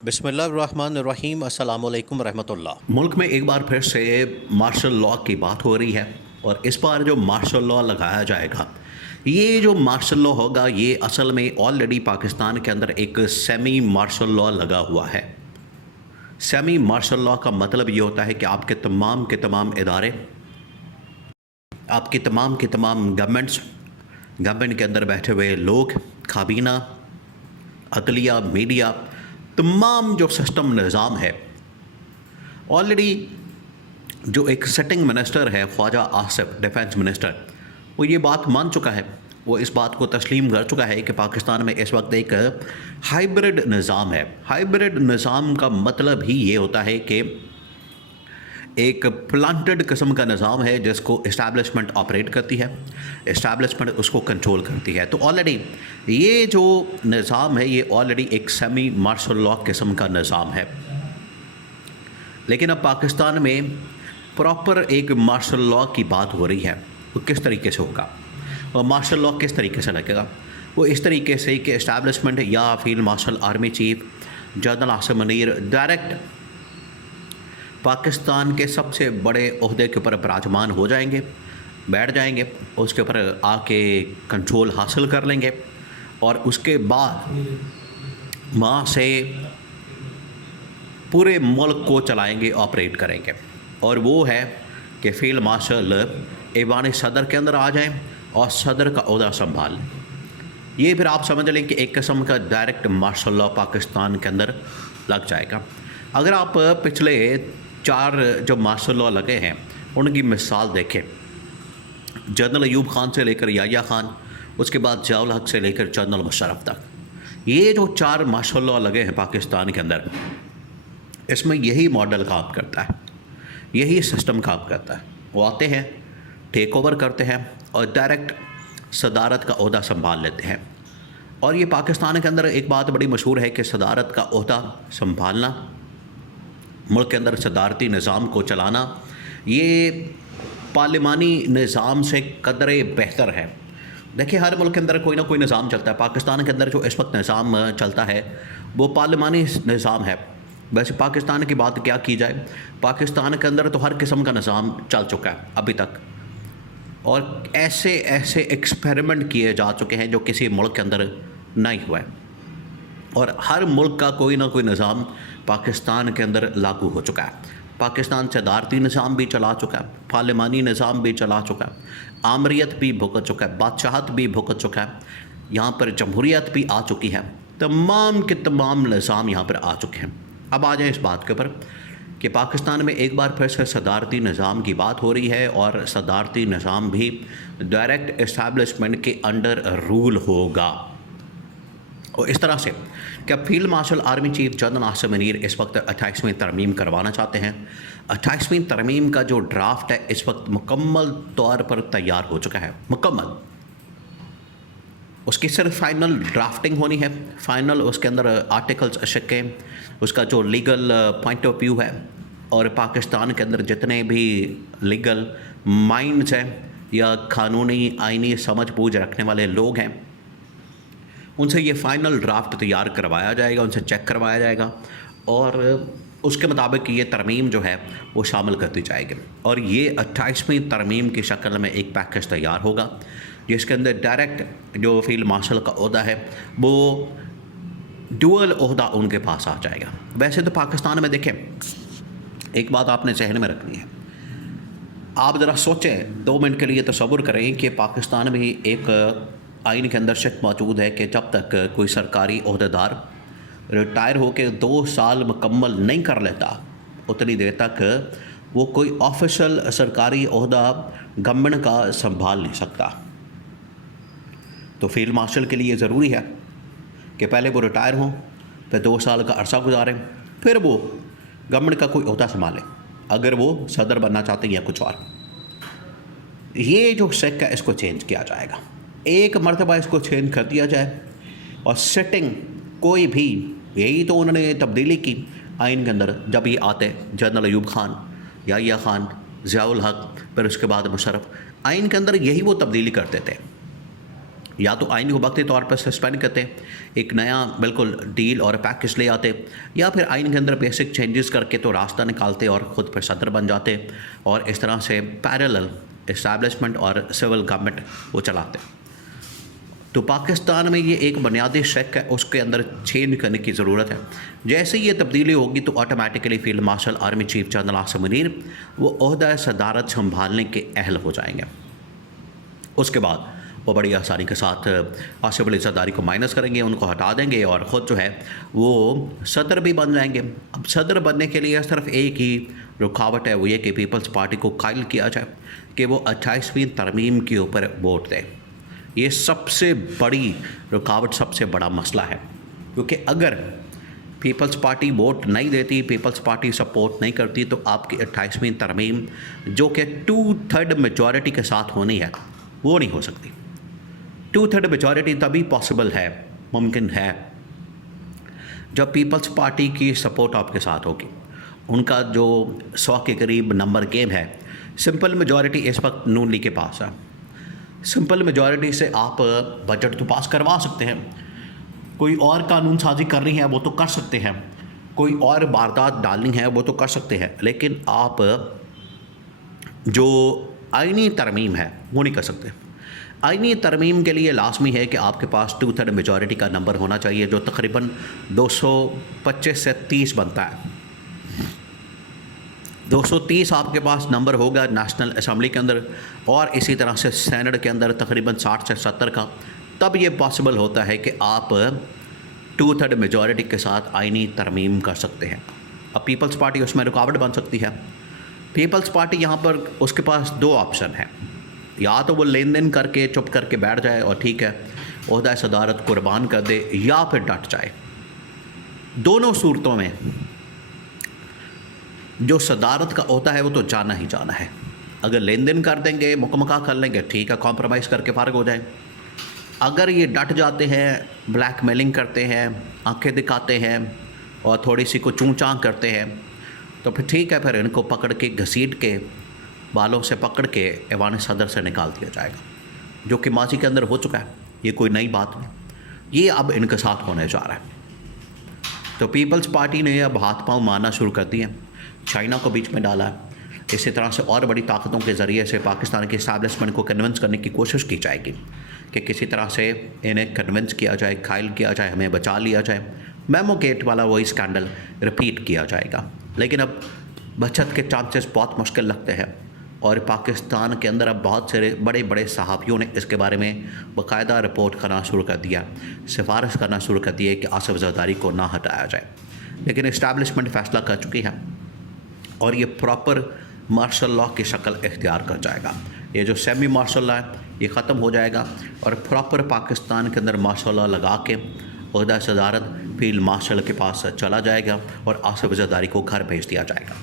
बिस्मिल्लाहिर्रहमानिर्रहीम अस्सलाम वालेकुम रहमतुल्लाह। मुल्क में एक बार फिर से मार्शल लॉ की बात हो रही है और इस बार जो मार्शल लॉ लगाया जाएगा, ये जो मार्शल लॉ होगा ये असल में ऑलरेडी पाकिस्तान के अंदर एक सेमी मार्शल लॉ लगा हुआ है। सेमी मार्शल लॉ का मतलब ये होता है कि आपके तमाम के तमाम इदारे, आपकी तमाम की तमाम गवर्नमेंट के अंदर बैठे हुए लोग, काबीना, अदलिया, मीडिया, तमाम जो सिस्टम निज़ाम है, ऑलरेडी जो एक सिटिंग मिनिस्टर है ख्वाजा आसिफ, डिफेंस मिनिस्टर, वो ये बात मान चुका है, वो इस बात को तस्लीम कर चुका है कि पाकिस्तान में इस वक्त एक हाइब्रिड निज़ाम है। हाइब्रिड निज़ाम का मतलब ही ये होता है कि एक प्लांटेड किस्म का निज़ाम है जिसको इस्टेब्लिशमेंट ऑपरेट करती है, इस्टेब्लिशमेंट उसको कंट्रोल करती है। तो ऑलरेडी ये जो निज़ाम है ये ऑलरेडी एक सेमी मार्शल लॉ किस्म का निज़ाम है। लेकिन अब पाकिस्तान में प्रॉपर एक मार्शल लॉ की बात हो रही है। वो किस तरीके से होगा और मार्शल लॉ किस तरीके से लगेगा? वो इस तरीके से कि इस्टेब्लिशमेंट या field marshal army chief general Asim Munir direct Pakistan के सबसे बड़े ओहदे के ऊपर विराजमान हो जाएंगे, बैठ जाएंगे, उसके ऊपर आके कंट्रोल हासिल कर लेंगे और उसके बाद वहाँ से पूरे मुल्क को चलाएंगे, ऑपरेट करेंगे। और वो है कि फील्ड मार्शल ऐवान सदर के अंदर आ जाएं और सदर का ओहदा संभाल लें। ये फिर आप समझ लें कि एक किस्म का डायरेक्ट मार्शल लॉ पाकिस्तान के अंदर लग जाएगा। अगर आप पिछले 4 जो मार्शल लॉ लगे हैं उनकी मिसाल देखें, जनरल अयूब खान से लेकर याह्या खान, उसके बाद ज़ियाउल हक से लेकर जनरल मुशर्रफ तक, ये जो 4 मार्शल लॉ लगे हैं पाकिस्तान के अंदर, इसमें यही मॉडल काम करता है, यही सिस्टम काम करता है। वो आते हैं, टेक ओवर करते हैं और डायरेक्ट सदारत का ओहदा संभाल लेते हैं। और ये पाकिस्तान के अंदर एक बात बड़ी मशहूर है कि सदारत का ओहदा संभालना, मुल्क के अंदर सदारती निज़ाम को चलाना, ये पार्लिमानी निज़ाम से कदरे बेहतर है। देखिए, हर मुल्क के अंदर कोई ना कोई निज़ाम चलता है। पाकिस्तान के अंदर जो इस वक्त निज़ाम चलता है वो पार्लिमानी निज़ाम है। वैसे पाकिस्तान की बात क्या की जाए, पाकिस्तान के अंदर तो हर किस्म का निज़ाम चल चुका है अभी तक, और ऐसे ऐसे एक्सपेरिमेंट किए जा चुके हैं जो किसी मुल्क के अंदर नहीं हुआ है। और हर मुल्क का कोई ना कोई निज़ाम पाकिस्तान के अंदर लागू हो चुका है। पाकिस्तान सदारती निज़ाम भी चला चुका है, पार्लिमानी निज़ाम भी चला चुका है, आमरीत भी भुगत चुका है, बादशाहत भी भुगत चुका है, यहाँ पर जमहूरियत भी आ चुकी है, तमाम के तमाम निज़ाम यहाँ पर आ चुके हैं। अब आ जाए इस बात के ऊपर कि पाकिस्तान में एक बार फिर से सदारती निज़ाम की बात हो रही है और सदारती निज़ाम भी डायरेक्ट इस्टेब्लिशमेंट के अंडर रूल होगा। और इस तरह से कि अब field marshal army chief general Asim Munir इस वक्त 28वीं तरमीम करवाना चाहते हैं। 28वीं तरमीम का जो ड्राफ्ट है इस वक्त मुकम्मल तौर पर तैयार हो चुका है, मुकम्मल। उसकी सिर्फ फाइनल ड्राफ्टिंग होनी है, फाइनल उसके अंदर आर्टिकल्स शिक्के, उसका जो लीगल पॉइंट ऑफ व्यू है, और पाकिस्तान के अंदर जितने भी लीगल माइंड्स हैं या कानूनी आइनी समझ बूझ रखने वाले लोग हैं, उनसे ये फ़ाइनल ड्राफ्ट तैयार करवाया जाएगा, उनसे चेक करवाया जाएगा और उसके मुताबिक ये तरमीम जो है वो शामिल कर दी जाएगी। और ये 28वीं तरमीम की शक्ल में एक पैकेज तैयार होगा जिसके अंदर डायरेक्ट जो फील्ड मार्शल का ओहदा है वो ड्यूअल ओहदा उनके पास आ जाएगा। वैसे तो पाकिस्तान में देखें, एक बात आपने जहन में रखनी है, आप ज़रा सोचें 2 मिनट के लिए, तसव्वुर करें कि पाकिस्तान में एक आइन के अंदर शक मौजूद है कि जब तक कोई सरकारी ओहदेदार रिटायर होकर 2 साल मुकम्मल नहीं कर लेता उतनी देर तक वो कोई ऑफिशियल सरकारी ओहदा गवर्नमेंट का संभाल नहीं सकता। तो फील्ड मार्शल के लिए ज़रूरी है कि पहले वो रिटायर हों, फिर 2 साल का अरसा गुजारें, फिर वो गवर्नमेंट का कोई ओहदा संभालें अगर वो सदर बनना चाहते हैं या कुछ और। ये जो शक है इसको चेंज किया जाएगा, एक मरतबा इसको चेंज कर दिया जाए और सेटिंग कोई भी, यही तो उन्होंने तब्दीली की आइन के अंदर जब ये आते जनरल अयूब खान, याह्या खान, ज़ियाउल हक, फिर उसके बाद मुशर्रफ, आइन के अंदर यही वो तब्दीली करते थे। या तो आइन को वक्ती तौर पर सस्पेंड करते, एक नया बिल्कुल डील और पैकेज ले आते, या फिर आइन के अंदर बेसिक चेंजेस करके तो रास्ता निकालते और ख़ुद पर सदर बन जाते और इस तरह से पैरेलल इस्टेब्लिशमेंट और सिविल गवर्नमेंट वो चलाते। तो पाकिस्तान में ये एक बुनियादी शक है, उसके अंदर चेंज करने की ज़रूरत है। जैसे ही ये तब्दीली होगी तो automatically field marshal army chief general Asim Munir वो ओहदा सदारत संभालने के अहल हो जाएंगे। उसके बाद वो बड़ी आसानी के साथ आसिफ अली जरदारी को माइनस करेंगे, उनको हटा देंगे और ख़ुद जो है वो सदर भी बन जाएंगे। अब सदर बनने के लिए सिर्फ एक ही रुकावट है, वो ये कि पीपल्स पार्टी को कायल किया जाए कि वो 28वीं तरमीम के ऊपर वोट दें। ये सबसे बड़ी रुकावट, सबसे बड़ा मसला है, क्योंकि अगर पीपल्स पार्टी वोट नहीं देती, पीपल्स पार्टी सपोर्ट नहीं करती, तो आपकी 28वीं तरमीम जो कि 2/3 मेजॉरिटी के साथ होनी है वो नहीं हो सकती। 2/3 मेजॉरिटी तभी पॉसिबल है, मुमकिन है, जब पीपल्स पार्टी की सपोर्ट आपके साथ होगी। उनका जो 100 के करीब नंबर गेम है, सिंपल मेजॉरिटी इस वक्त नून लीग के पास है। सिंपल मेजॉरिटी से आप बजट तो पास करवा सकते हैं, कोई और कानून साजी करनी है वो तो कर सकते हैं, कोई और वारदात डालनी है वो तो कर सकते हैं, लेकिन आप जो आइनी तरमीम है वो नहीं कर सकते। आइनी तरमीम के लिए लाजमी है कि आपके पास 2/3 मेजॉरिटी का नंबर होना चाहिए, जो तकरीबन 225 से 30 बनता है। 230 आपके पास नंबर होगा नेशनल असम्बली के अंदर, और इसी तरह से सेनेट के अंदर तकरीबन 60 से 70 का, तब ये पॉसिबल होता है कि आप 2/3 मेजॉरिटी के साथ आइनी तरमीम कर सकते हैं। अब पीपल्स पार्टी उसमें रुकावट बन सकती है। पीपल्स पार्टी यहाँ पर उसके पास 2 ऑप्शन है, या तो वो लेन देन करके चुप करके बैठ जाए और ठीक है ओहदा सदारत कुर्बान कर दे, या फिर डट जाए। दोनों सूरतों में जो सदारत का होता है वो तो जाना ही जाना है। अगर लेन देन कर देंगे, मुकमका कर लेंगे, ठीक है, कॉम्प्रोमाइज़ करके फ़ारग हो जाए। अगर ये डट जाते हैं, ब्लैकमेलिंग करते हैं, आंखें दिखाते हैं और थोड़ी सी को चूँ-चाँ करते हैं, तो फिर ठीक है, फिर इनको पकड़ के घसीट के बालों से पकड़ के ऐवान सदर से निकाल दिया जाएगा, जो कि माजी के अंदर हो चुका है। ये कोई नई बात नहीं, ये अब इनके साथ होने जा रहा है। तो पीपल्स पार्टी ने अब हाथ पांव मारना शुरू कर दिए, चाइना को बीच में डाला है। इसी तरह से और बड़ी ताकतों के ज़रिए से पाकिस्तान के इस्टेब्लिशमेंट को कन्विंस करने की कोशिश की जाएगी कि किसी तरह से इन्हें कन्विंस किया जाए, कायल किया जाए, हमें बचा लिया जाए। मेमो गेट वाला वही स्कैंडल रिपीट किया जाएगा, लेकिन अब बचत के चांसेस बहुत मुश्किल लगते हैं। और पाकिस्तान के अंदर अब बहुत सारे बड़े बड़े सहाफ़ियों ने इसके बारे में बाकायदा रिपोर्ट करना शुरू कर दिया, सिफारिश करना शुरू कर दी है कि आसिफ जरदारी को ना हटाया जाए। लेकिन इस्टेब्लिशमेंट फ़ैसला कर चुकी है और ये प्रॉपर मार्शल लॉ की शक्ल इख्तियार कर जाएगा। ये जो सेमी मार्शल लॉ है ये ख़त्म हो जाएगा और प्रॉपर पाकिस्तान के अंदर मार्शल लॉ लगा के ओहदा सदारत फील्ड मार्शल के पास चला जाएगा और आसिफ जरदारी को घर भेज दिया जाएगा।